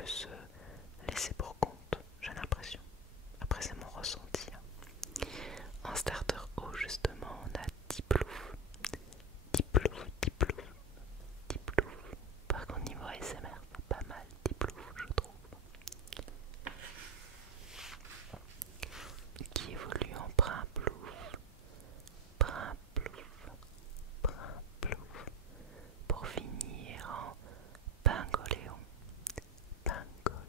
plus laissé pour compte, j'ai l'impression. Après c'est mon ressenti. En starter haut justement on a Diplouf. Diplouf, Diplouf, Diplouf. Par contre niveau ASMR c'est pas mal Diplouf je trouve. Qui évolue en Primplouf, Primplouf, Primplouf. Pour finir en Pingoléon, Pingoléon,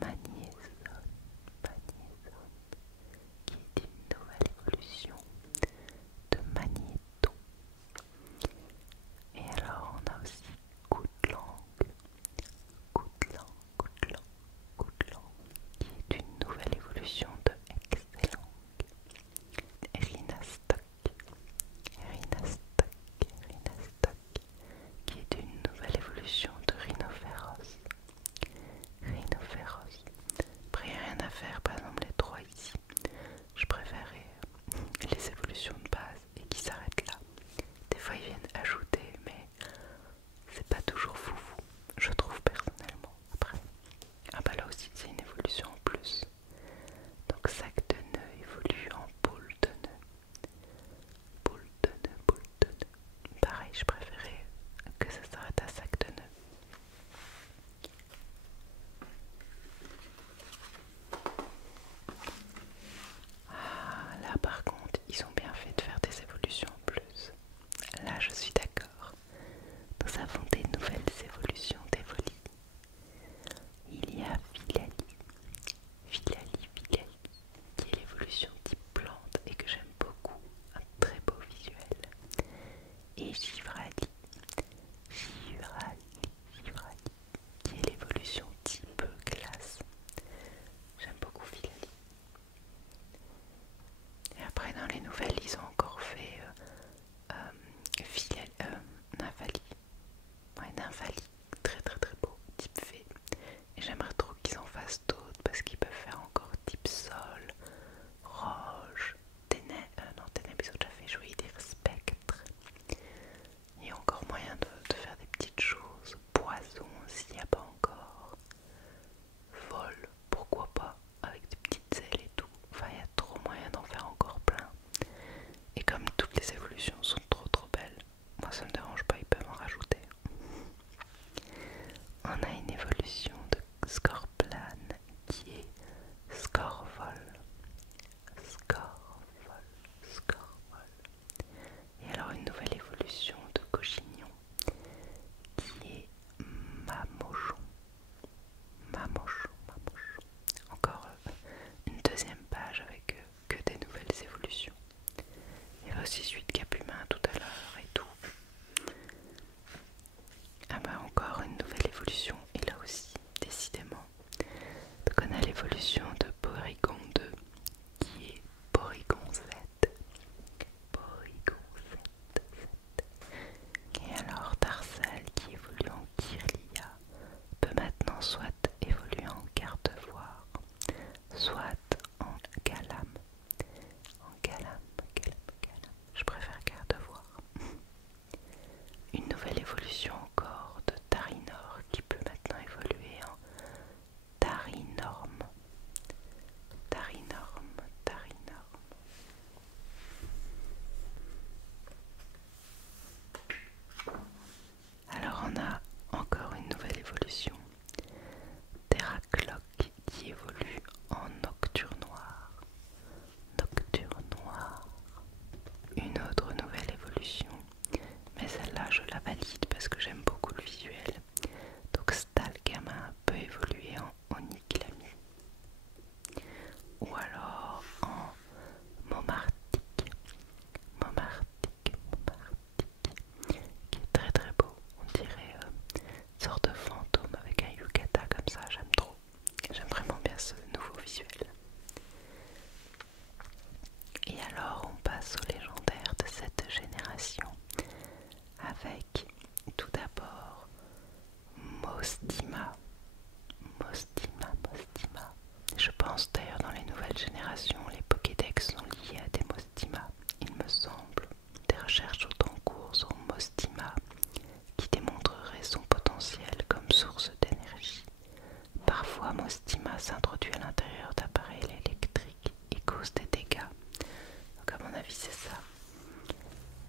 Magnézone, qui est une nouvelle évolution de Magnéto. Et alors on a aussi coup de langue, qui est une nouvelle évolution de Excellent. Rhinastock, qui est une nouvelle évolution de Rhinophéros. Après, il n'y a rien à faire, par exemple les trois ici. Je préférais les évolutions de base et qui s'arrêtent là. Des fois, ils viennent ajouter, mais c'est pas toujours foufou, je trouve personnellement. Après, ah bah là aussi, c'est une évolution en plus. Donc, sac de nœud évolue en boule de nœud. Pareil, je préférais que ça s'arrête à sac de nœud. Ah, là par contre, ils ont bien fait de faire des évolutions en plus. Là, je suis d'accord. Nous avons des nouvelles évolutions d'Evoli. Il y a Filali, qui est l'évolution type plante et que j'aime beaucoup, un très beau visuel. Et Givrali, qui est l'évolution type glace. J'aime beaucoup Filali. Et après dans les nouvelles, ils ont encore fait Nymphali. Ouais, Nymphali, très beau, type fée. Et j'aimerais trop qu'ils en fassent d'autres parce qu'ils peuvent faire encore type sol, roche, ténèbres, ils ont déjà fait jouer des spectres. Il y a encore moyen de faire des petites choses. Poison s'il n'y a pas encore. Vol, pourquoi pas, avec des petites ailes et tout. Enfin, il y a trop moyen d'en faire encore plein. Et comme toutes les évolutions sont trop belles, moi ça me dérange pas, ils peuvent en rajouter. On a une évolution de Scorplane qui est Scorvol. Et alors une nouvelle évolution de Cochignon qui est Mamochon. Encore une deuxième page avec que des nouvelles évolutions. Il y a aussi celui de Capumin tout à l'heure et tout. Ah bah encore une nouvelle évolution et là aussi décidément. Donc on a l'évolution de Porygon 2 qui est Porygon 7. Et alors Tarsal qui évolue en Kirlia peut maintenant soit évoluer en Gardevoir, soit en Galam. Je préfère Gardevoir. Une nouvelle évolution encore de Tarinor qui peut maintenant évoluer en Tarinorm. Alors on a encore une nouvelle évolution. Terracloc qui évolue en Nocturnoir. Une autre nouvelle évolution. Mais celle-là je la valide parce que j'aime beaucoup le visuel. Donc Stalgamin peut évoluer en Onyclami. Ou alors en Momartic, qui est très beau. On dirait une sorte de fantôme avec un yukata comme ça, j'aime trop. J'aime vraiment bien ce nouveau visuel. Et alors on passe au légendaire de cette génération avec tout d'abord Mostima. Je pense d'ailleurs dans les nouvelles générations, les Pokédex sont liés à des Mostima, il me semble. Des recherches sont en cours sur Mostima qui démontreraient son potentiel comme source d'énergie. Parfois, Mostima s'introduit à l'intérieur d'appareils électriques et cause des dégâts. Donc à mon avis c'est ça.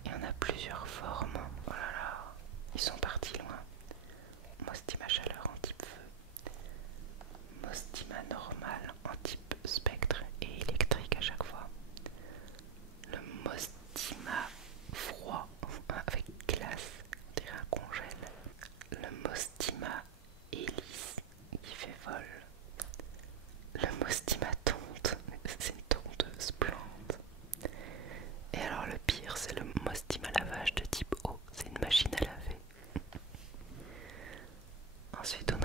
Et on a plusieurs formes. Oh là là, ils sont partis loin. Mostima chaleur en type feu. Mostima normal en type spectre et électrique à chaque fois. Le Mostima froid Ensuite